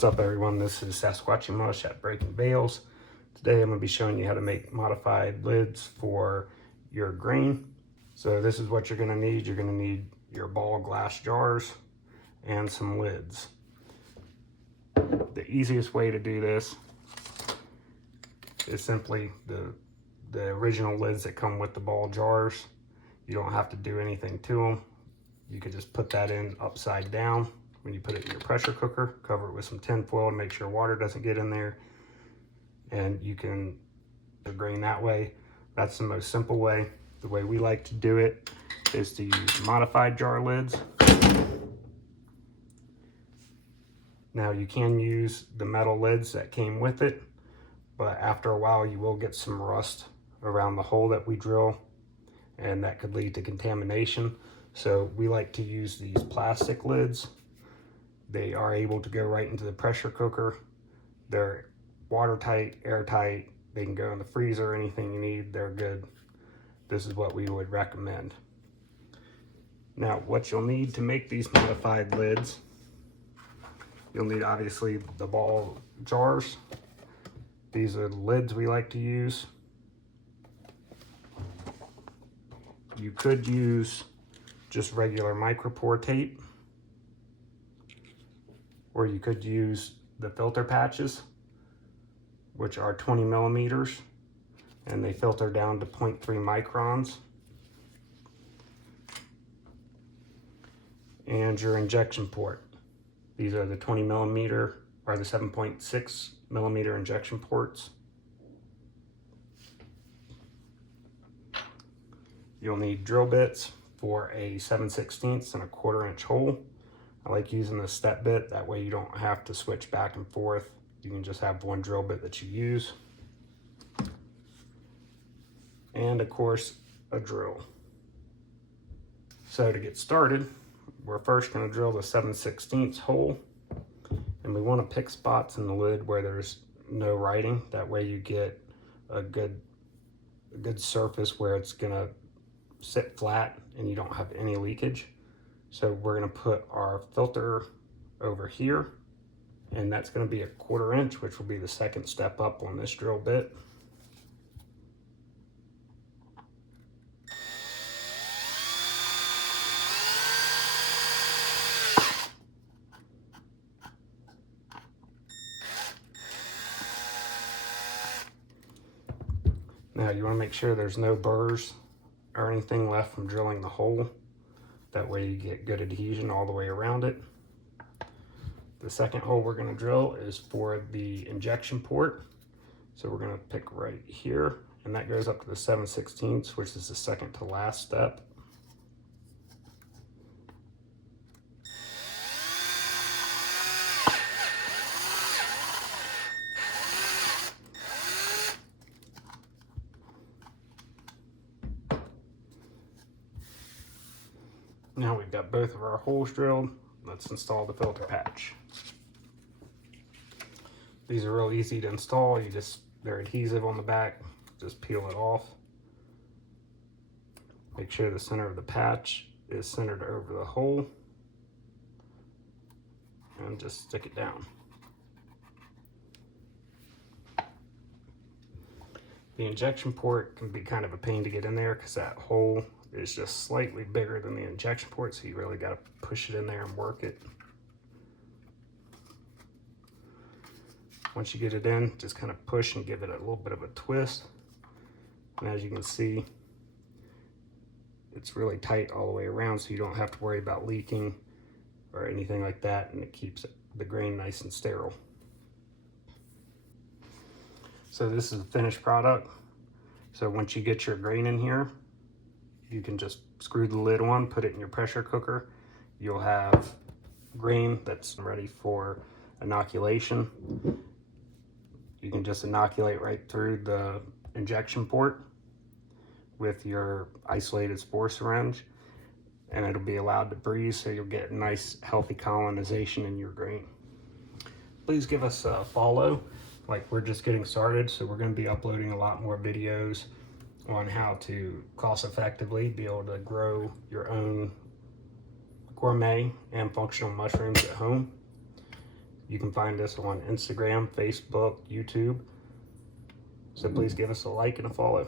What's up everyone, this is Sasquatchy Mush at Breaking Bales. Today I'm going to be showing you how to make modified lids for your grain. So this is what you're going to need. You're going to need your ball glass jars and some lids. The easiest way to do this is simply the original lids that come with the ball jars. You don't have to do anything to them. You could just put that in upside down. When you put it in your pressure cooker, cover it with some tin foil to make sure water doesn't get in there, and you can grain that way. That's the most simple way. The way we like to do it is to use modified jar lids. Now you can use the metal lids that came with it, but after a while you will get some rust around the hole that we drill, and that could lead to contamination. So we like to use these plastic lids. They are able to go right into the pressure cooker. They're watertight, airtight. They can go in the freezer, anything you need, they're good. This is what we would recommend. Now, what you'll need to make these modified lids, you'll need obviously the ball jars. These are the lids we like to use. You could use just regular micropore tape, or you could use the filter patches, which are 20 millimeters, and they filter down to 0.3 microns. And your injection port. These are the 20 millimeter or the 7.6 millimeter injection ports. You'll need drill bits for a 7/16 and a 1/4 inch hole. I like using the step bit, that way you don't have to switch back and forth. You can just have one drill bit that you use. And of course, a drill. So to get started, we're first going to drill the 7/16 hole. And we want to pick spots in the lid where there's no writing. That way you get a good surface where it's going to sit flat and you don't have any leakage. So we're going to put our filter over here, and that's going to be a 1/4 inch, which will be the second step up on this drill bit. Now you want to make sure there's no burrs or anything left from drilling the hole. That way you get good adhesion all the way around it. The second hole we're going to drill is for the injection port. So we're going to pick right here, and that goes up to the 7/16, which is the second to last step. Now we've got both of our holes drilled, let's install the filter patch. These are real easy to install. They're adhesive on the back, just peel it off. Make sure the center of the patch is centered over the hole, and just stick it down. The injection port can be kind of a pain to get in there because that hole is just slightly bigger than the injection port, so you really got to push it in there and work it. Once you get it in, just kind of push and give it a little bit of a twist. And as you can see, it's really tight all the way around, so you don't have to worry about leaking or anything like that, and it keeps the grain nice and sterile. So this is the finished product. So once you get your grain in here, you can just screw the lid on, put it in your pressure cooker. You'll have grain that's ready for inoculation. You can just inoculate right through the injection port with your isolated spore syringe, and it'll be allowed to breathe, so you'll get nice healthy colonization in your grain. Please give us a follow. Like, we're just getting started, so we're going to be uploading a lot more videos on how to cost effectively be able to grow your own gourmet and functional mushrooms at home. You can find us on Instagram, Facebook, YouTube. So please give us a like and a follow.